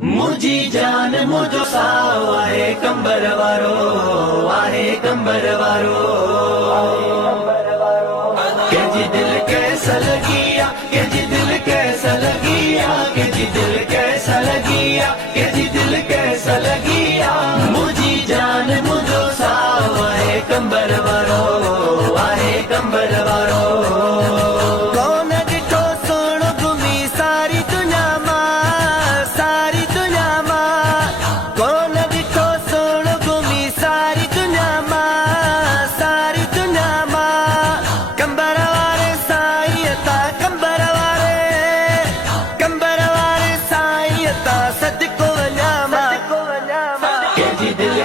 मुझी जान मुझो साओ आहे कंबर वारो आहे कंबर वारो केजी दिल कैसा लगिया केजी दिल कैसा लगिया केजी दिल कैसा लगिया केजी दिल कैसा लगिया मुझी जान मुझो साओ आहे कंबर वारो आहे कंबर वारो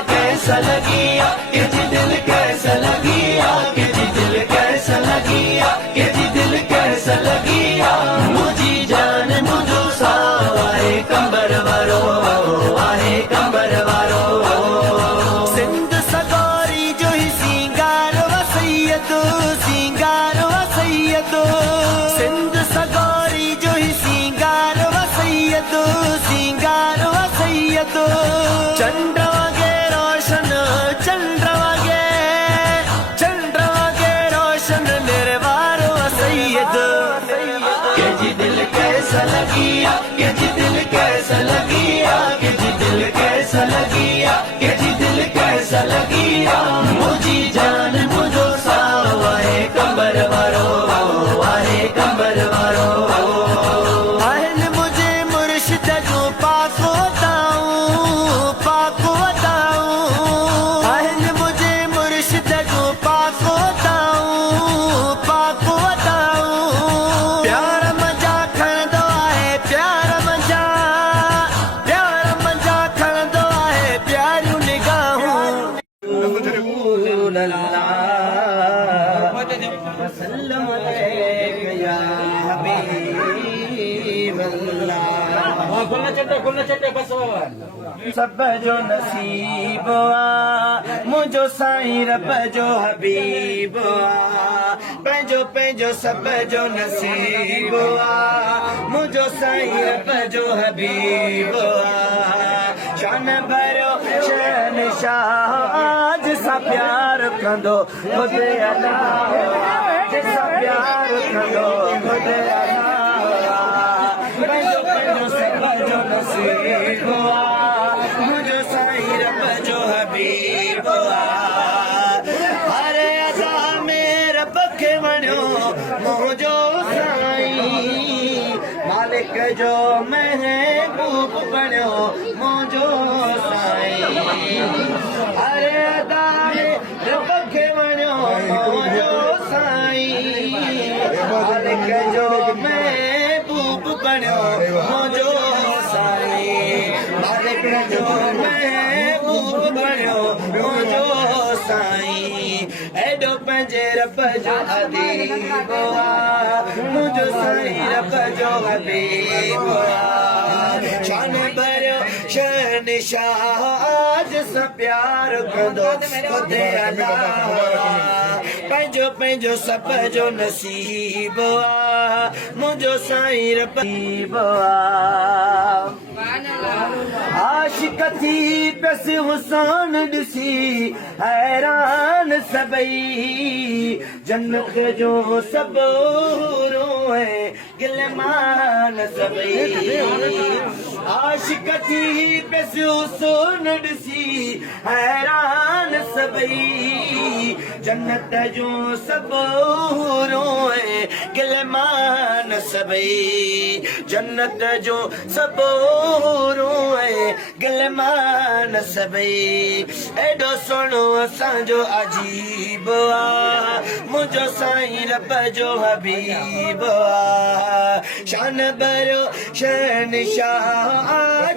कैसा लगिया केजी दिल कैसा लगिया केजी दिल कैसा लगिया केजी दिल कैसा लगिया मुझी जान मुझो साओ आहे कंबर वारो आहे कंबर वारो सिंध सगोरी जो ही सिंगार वसैयतो सिंगार वसैयतो सिंध सगोरी जो ही सिंगार वसैयतो सिंगार वसैयतो चंद्र केजी दिल कैसा लगिया केजी दिल कैसा लगिया केजी दिल कैसा लगिया केजी दिल कैसा लगिया मुझी जान मुझो साओ आहे कंबर वारो आहे कंबर वारो आहन मुझे मुर्शिद जो पाक बताऊं आहन मुझे मुर्शिद जो पाक बताऊं प्यार मजा खणदो आहे प्यार मजा खणदो आहे प्यारियूं निगाहूं वसल्लम अलैका या हबीब सब जो नसीब मुझो साईं रब जो हबीब पंहिंजो पंहिंजो सब जो नसीब मुझो साईं रब जो हबीब शान भरियो शहनशाह जिसां प्यार कंदो ख़ुदि अल्लाह जिसां प्यार कंदो ख़ुदि अल्लाह पंहिंजो पंहिंजो सब जो नसीब मुझो साईं रब जो हबीब हर अदा में रब खे वणियो मुंहिंजो साईं मालिक जो महबूब बणियो मुंहिंजो साईं हर अदा में रब खे वणियो मुंहिंजो साईं मालिक जो महबूब बणियो मुंहिंजो साईं मालिक जो महबूब बणियो मुंहिंजो साईं एॾो पंहिंजे रब जो अदीब मुंहिंजो साईं रब जो हबीब शान भरियो शहनशाह जिसां प्यार कंदो ख़ुदि अल्लाह पंहिंजो पंहिंजो सब जो नसीब मुंहिंजो साईं रब आशिक थी पियस हुसान ॾिसी हैरान सभई जन्नत जो सभु रोए गिलमान सभई आशिक थी पियस हुसान ॾिसी हैरान सभई जन्नत जो सभु रोए गिलमान सभई जन्नत जो सभु रोए गिलमान सभई एॾो सुहिणो असांजो अजीब मुंहिंजो साईं रब जो हबीब शान भरियो शहनशाह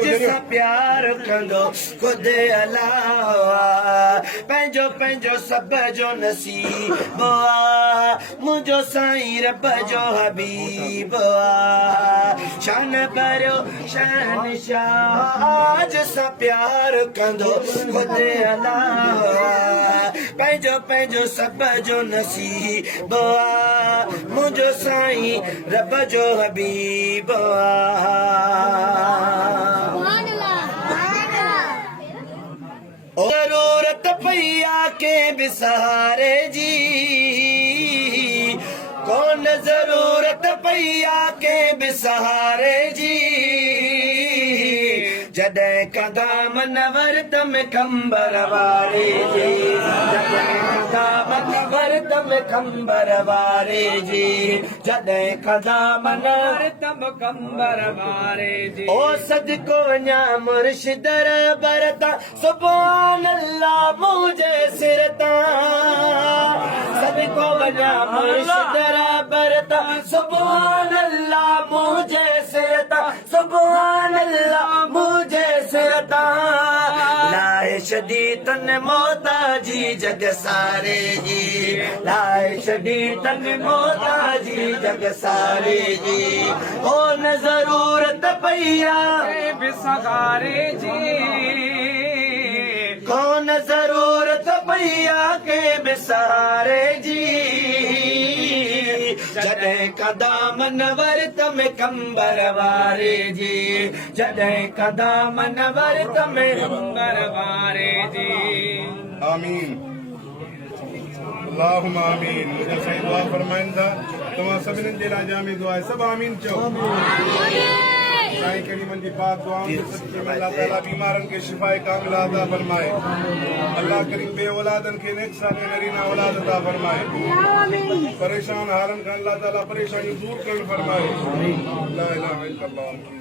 जिसां प्यार कंदो ख़ुदि अल्लाह पंहिंजो पंहिंजो सब जो नसीब मुंहिंजो साईं रब जो हबीब शान भरियो शहनशाह जिसां प्यार कंदो ख़ुदि अल्लाह पंहिंजो पंहिंजो सब जो नसीब मुंहिंजो साईं रब जो हबीब के बेसहारे जी कौन जरूरत पैया के बेसहारे जी जॾहिं कदम नवरत में कंबर वारे जी जॾहिं कदम नवरत में कंबर वारे जी जॾहिं कदम नवरत में कंबर वारे जी ओ सदको वञा मुर्शिद बरता सुभान अल्लाह मुझे सिरता सदको वञा मुर्शिद बरता सुभान अल्लाह मुझे सिरता सुभान अल्लाह मुझे सिरता लाए छॾी तन मोताजी जग सारे जी लाए छॾी तन मोताजी जग सारे जी ओ न ज़रूरत पैया बेसहारे जी कौन जरूरत पैया के बेसहारे जी जॾहिं कदम नवरत में कंबर वारे जी जॾहिं कदम नवरत में कंबर वारे जी आमीन अल्लाहुम्मा आमीन मुझे सही दुआ फरमाइनि था तव्हां सभिनीनि जे लाइ जामी दुआ आहे सभु आमीन चओ साईं करीमन जी पाक दुआउनि जे सदक़े में अल्लाह ताला बीमारनि खे शिफ़ाए कामिला अता फरमाए अल्लाह करीम बे औलादनि खे नेक साले नरीना औलाद अता फरमाए परेशान हालनि खां अल्लाह ताला परेशानियूं दूर करणु फरमाए ला इलाहा इल्लल्लाह